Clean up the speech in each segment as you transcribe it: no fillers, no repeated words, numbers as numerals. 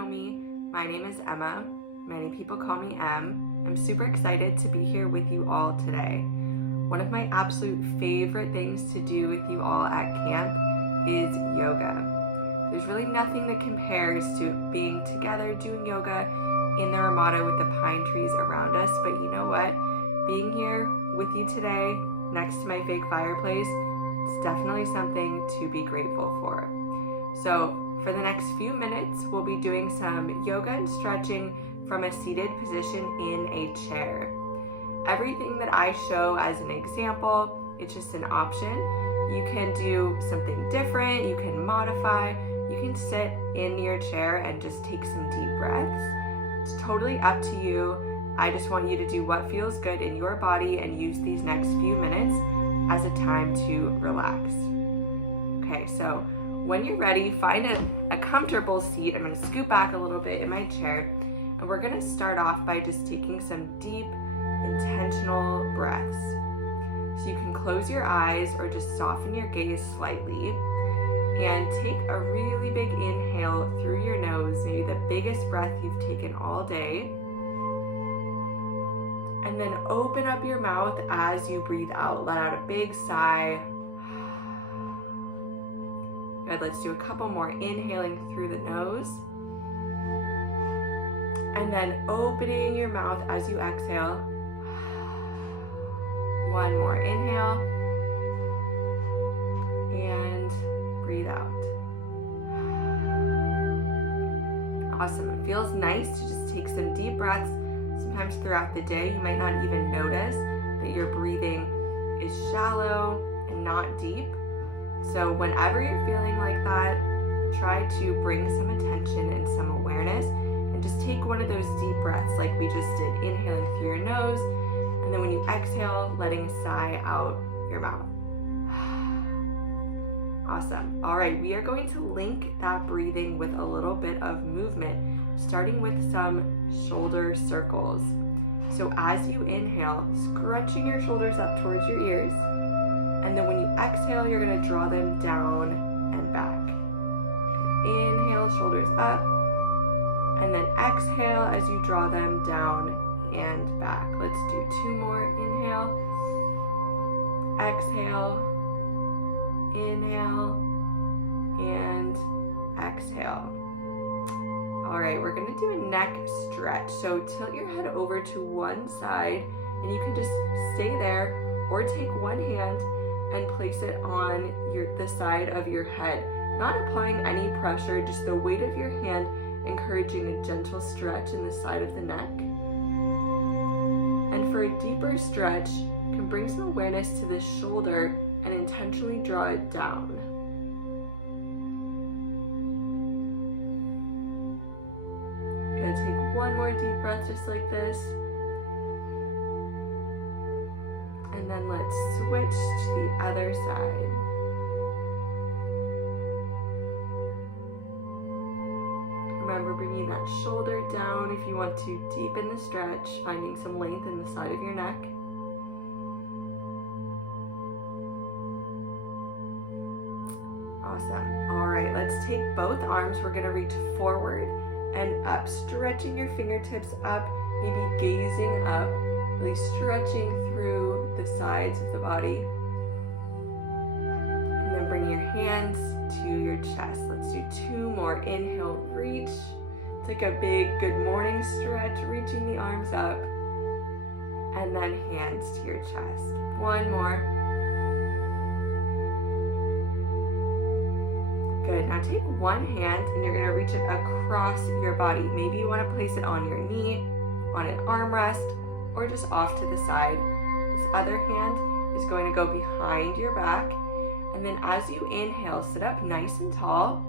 know me, my name is Emma. Many people call me Em. I'm super excited to be here with you all today. One of my absolute favorite things to do with you all at camp is yoga. There's really nothing that compares to being together doing yoga in the Ramada with the pine trees around us, but you know what? Being here with you today next to my fake fireplace, it's definitely something to be grateful for. So for the next few minutes, we'll be doing some yoga and stretching from a seated position in a chair. Everything that I show as an example, it's just an option. You can do something different, you can modify, you can sit in your chair and just take some deep breaths. It's totally up to you. I just want you to do what feels good in your body and use these next few minutes as a time to relax. Okay, so when you're ready, find a comfortable seat. I'm gonna scoot back a little bit in my chair, and we're gonna start off by just taking some deep, intentional breaths. So you can close your eyes or just soften your gaze slightly and take a really big inhale through your nose, maybe the biggest breath you've taken all day. And then open up your mouth as you breathe out. Let out a big sigh. Good, let's do a couple more, inhaling through the nose. And then opening your mouth as you exhale. One more inhale. And breathe out. Awesome, it feels nice to just take some deep breaths. Sometimes throughout the day, you might not even notice that your breathing is shallow and not deep. So whenever you're feeling like that, try to bring some attention and some awareness and just take one of those deep breaths like we just did, inhaling through your nose, and then when you exhale, letting a sigh out your mouth. Awesome. All right, we are going to link that breathing with a little bit of movement, starting with some shoulder circles. So as you inhale, scrunching your shoulders up towards your ears, and then when you exhale, you're gonna draw them down and back. Inhale, shoulders up, and then exhale as you draw them down and back. Let's do two more. Inhale, exhale, inhale, and exhale. All right, we're gonna do a neck stretch. So tilt your head over to one side, and you can just stay there or take one hand and place it on the side of your head. Not applying any pressure, just the weight of your hand encouraging a gentle stretch in the side of the neck. And for a deeper stretch, you can bring some awareness to the shoulder and intentionally draw it down. Gonna take one more deep breath just like this. And then let's switch to the other side. Remember bringing that shoulder down if you want to deepen the stretch, finding some length in the side of your neck. Awesome. All right, let's take both arms. We're gonna reach forward and up, stretching your fingertips up, maybe gazing up, really stretching through the sides of the body. And then bring your hands to your chest. Let's do two more. Inhale, reach. Take a big good morning stretch, reaching the arms up. And then hands to your chest. One more. Good, now take one hand and you're gonna reach it across your body. Maybe you wanna place it on your knee, on an armrest, or just off to the side. This other hand is going to go behind your back. And then as you inhale, sit up nice and tall.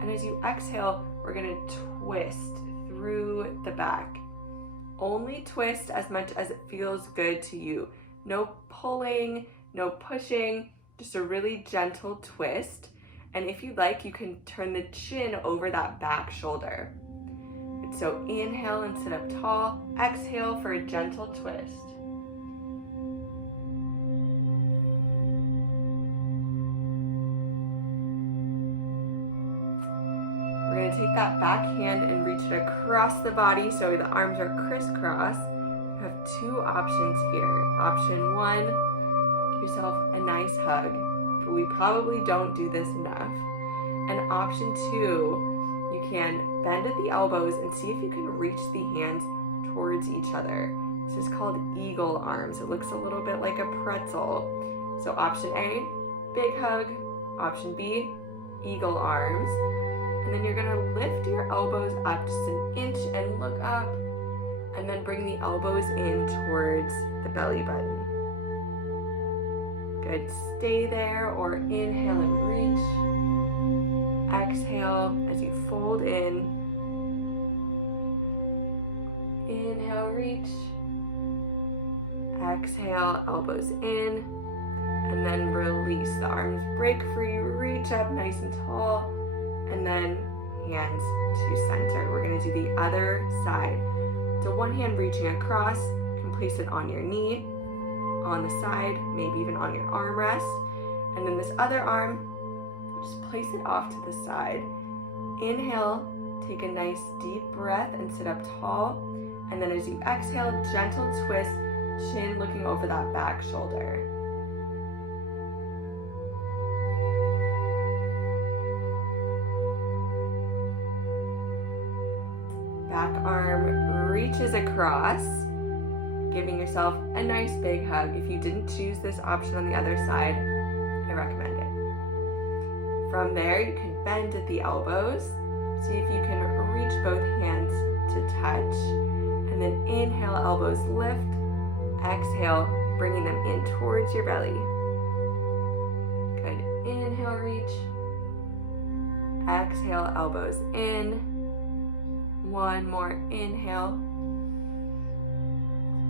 And as you exhale, we're gonna twist through the back. Only twist as much as it feels good to you. No pulling, no pushing, just a really gentle twist. And if you'd like, you can turn the chin over that back shoulder. So inhale and sit up tall. Exhale for a gentle twist. We're gonna take that that back hand and reach it across the body so the arms are crisscross. You have two options here. Option one, give yourself a nice hug, but we probably don't do this enough. And option two, you can bend at the elbows and see if you can reach the hands towards each other. This is called eagle arms. It looks a little bit like a pretzel. So option A, big hug. Option B, eagle arms. And then you're gonna lift your elbows up just an inch and look up, and then bring the elbows in towards the belly button. Good, stay there or inhale and reach. Exhale as you fold in. Inhale, reach. Exhale, elbows in. And then release. The arms break free, reach up nice and tall, and then hands to center. We're gonna do the other side. So one hand reaching across, you can place it on your knee, on the side, maybe even on your armrest. And then this other arm, just place it off to the side. Inhale, take a nice deep breath and sit up tall. And then as you exhale, gentle twist, chin looking over that back shoulder. Back arm reaches across, giving yourself a nice big hug. If you didn't choose this option on the other side, I recommend it. From there, you can bend at the elbows. See if you can reach both hands to touch. And then inhale, elbows lift. Exhale, bringing them in towards your belly. Good. Inhale, reach. Exhale, elbows in. One more inhale.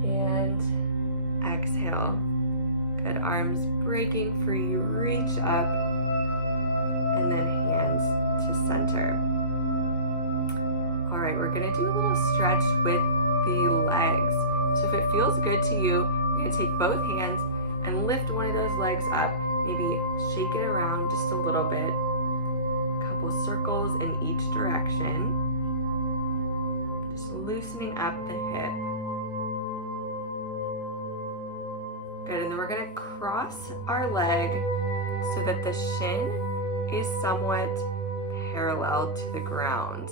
And exhale. Good, arms breaking free, reach up, and then hands to center. All right, we're gonna do a little stretch with the legs. So if it feels good to you, you're gonna take both hands and lift one of those legs up. Maybe shake it around just a little bit. A couple circles in each direction. Just loosening up the hip. Good, and then we're gonna cross our leg so that the shin is somewhat parallel to the ground.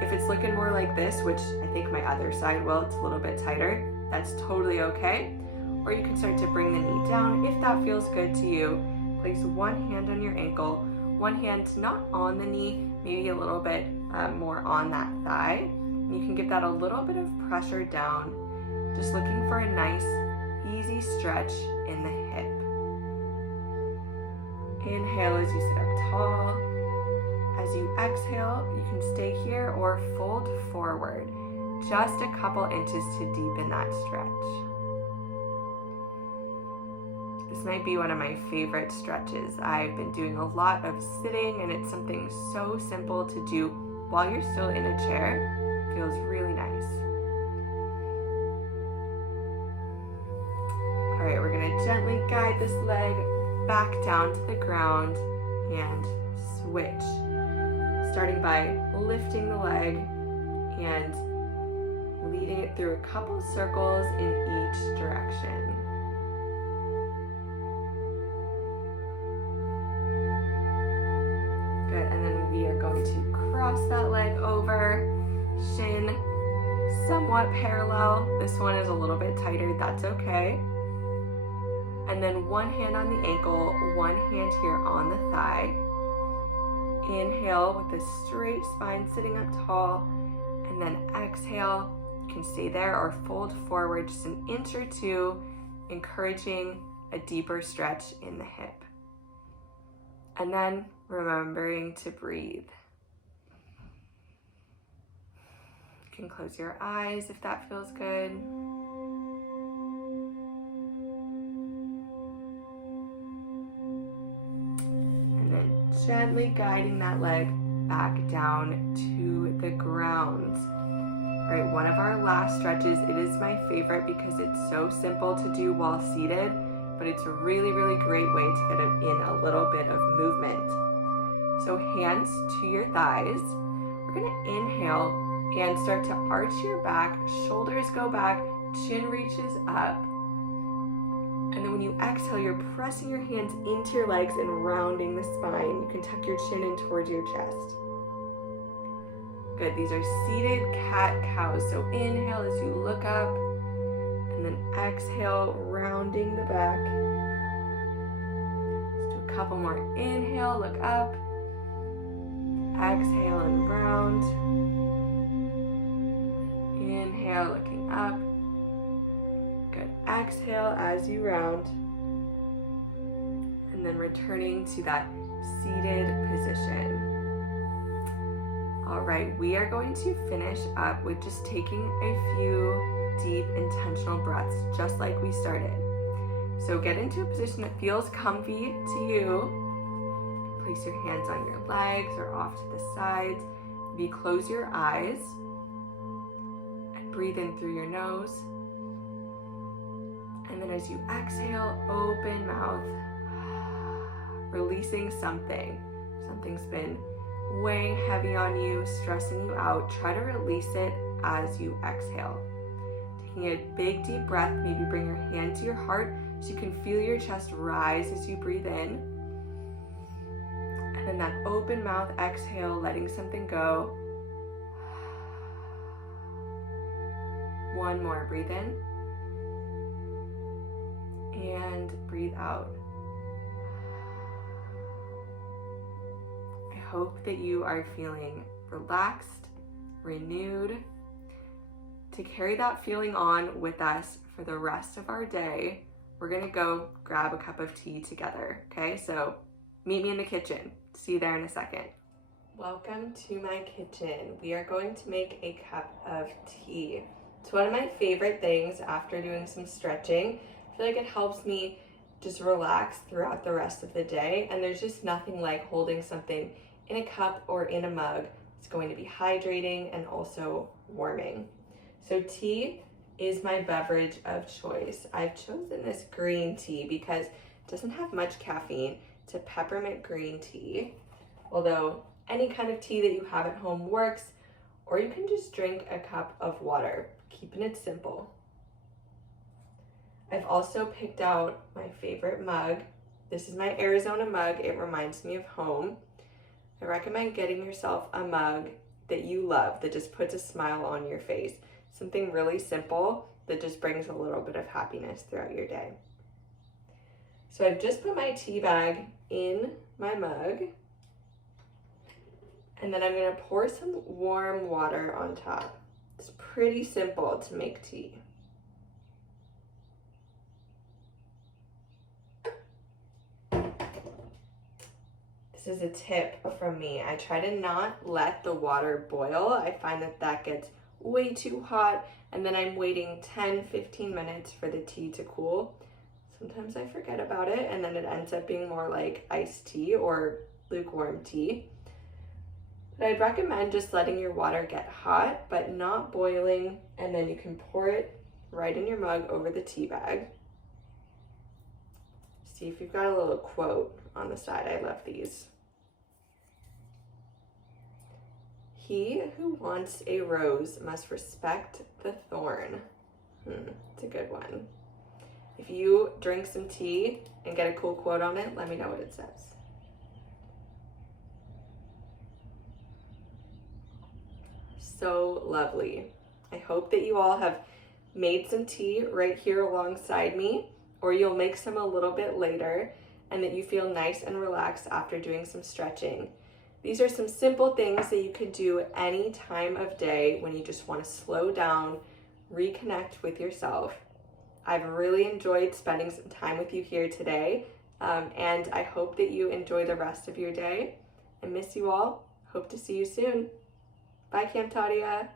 If it's looking more like this, which I think my other side will, it's a little bit tighter, that's totally okay. Or you can start to bring the knee down if that feels good to you. Place one hand on your ankle, one hand not on the knee, maybe a little bit more on that thigh. And you can give that a little bit of pressure down, just looking for a nice, easy stretch in the hip. Inhale as you sit up tall. As you exhale, you can stay here or fold forward, just a couple inches to deepen that stretch. This might be one of my favorite stretches. I've been doing a lot of sitting, and it's something so simple to do while you're still in a chair. It feels really nice. All right, we're gonna gently guide this leg back down to the ground and switch. Starting by lifting the leg and leading it through a couple circles in each direction. Good, and then we are going to cross that leg over, shin somewhat parallel. This one is a little bit tighter, that's okay. And then one hand on the ankle, one hand here on the thigh. Inhale with a straight spine, sitting up tall, and then exhale. You can stay there or fold forward just an inch or two, encouraging a deeper stretch in the hip. And then remembering to breathe. You can close your eyes if that feels good. Gently guiding that leg back down to the ground. All right, one of our last stretches. It is my favorite because it's so simple to do while seated, but it's a really, really great way to get in a little bit of movement. So hands to your thighs. we're gonna inhale and start to arch your back, shoulders go back, chin reaches up. And then when you exhale, you're pressing your hands into your legs and rounding the spine. You can tuck your chin in towards your chest. Good, these are seated cat-cows. So inhale as you look up, and then exhale, rounding the back. Let's do a couple more. Inhale, look up. Exhale and round. Inhale, looking up. Good. Exhale as you round. And then returning to that seated position. All right, we are going to finish up with just taking a few deep, intentional breaths, just like we started. So get into a position that feels comfy to you. Place your hands on your legs or off to the sides. Maybe close your eyes and breathe in through your nose. And then as you exhale, open mouth, releasing something. Something's been weighing heavy on you, stressing you out. Try to release it as you exhale. Taking a big deep breath, maybe bring your hand to your heart so you can feel your chest rise as you breathe in. And then that open mouth exhale, letting something go. One more, breathe in. And breathe out. I hope that you are feeling relaxed, renewed. To carry that feeling on with us for the rest of our day, we're gonna go grab a cup of tea together, okay? So meet me in the kitchen. See you there in a second. Welcome to my kitchen. We are going to make a cup of tea. It's one of my favorite things after doing some stretching. I feel like it helps me just relax throughout the rest of the day, and there's just nothing like holding something in a cup or in a mug. It's going to be hydrating and also warming. So tea is my beverage of choice. I've chosen this green tea because it doesn't have much caffeine. It's a peppermint green tea, although any kind of tea that you have at home works, or you can just drink a cup of water, keeping it simple. I've also picked out my favorite mug. This is my Arizona mug. It reminds me of home. I recommend getting yourself a mug that you love, that just puts a smile on your face. Something really simple that just brings a little bit of happiness throughout your day. So I've just put my tea bag in my mug, and then I'm gonna pour some warm water on top. It's pretty simple to make tea. This is a tip from me. I try to not let the water boil. I find that that gets way too hot, and then I'm waiting 10-15 minutes for the tea to cool. Sometimes I forget about it, and then it ends up being more like iced tea or lukewarm tea. But I'd recommend just letting your water get hot, but not boiling, and then you can pour it right in your mug over the tea bag. See if you've got a little quote on the side. I love these. He who wants a rose must respect the thorn. It's a good one. If you drink some tea and get a cool quote on it, let me know what it says. So lovely. I hope that you all have made some tea right here alongside me, or you'll make some a little bit later, and that you feel nice and relaxed after doing some stretching. These are some simple things that you could do any time of day when you just want to slow down, reconnect with yourself. I've really enjoyed spending some time with you here today, and I hope that you enjoy the rest of your day. I miss you all. Hope to see you soon. Bye, Camp Tadia.